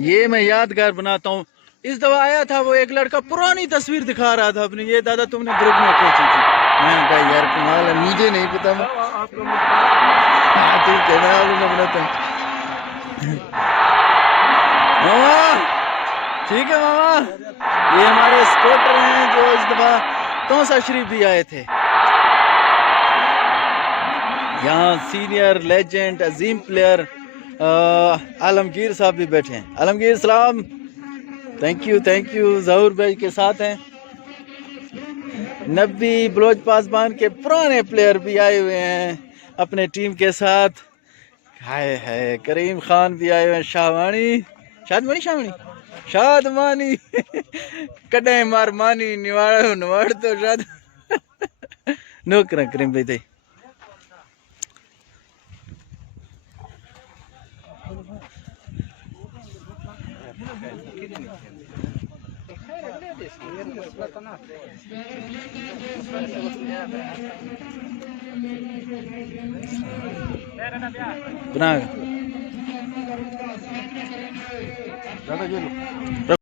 ये मैं यादगार बनाता हूँ। इस दफा आया था वो एक लड़का पुरानी तस्वीर दिखा रहा था अपनी, ये दादा तुमने ग्रुप में खींची थी। मैंने कहा यार कमाल है, मुझे नहीं पता। हाँ ठीक है, मैं आपको बनाता हूँ। मामा ठीक है मामा, ये हमारे सपोर्टर हैं जो इस दफा तौसा शरीफ भी आए थे। यहाँ सीनियर लेजेंड अजीम प्लेयर आलमगीर साहब भी बैठे हैं। आलमगीर सलाम, थैंक यू जहूर भाई के साथ हैं। नब्बी बलोच पासबान के पुराने प्लेयर भी आए हुए हैं अपने टीम के साथ। हाय हाय, करीम खान भी आए हुए हैं। शादमानी कॾहिं मार मानी निवाड़ तो शाद नो करीम भाई थे। बना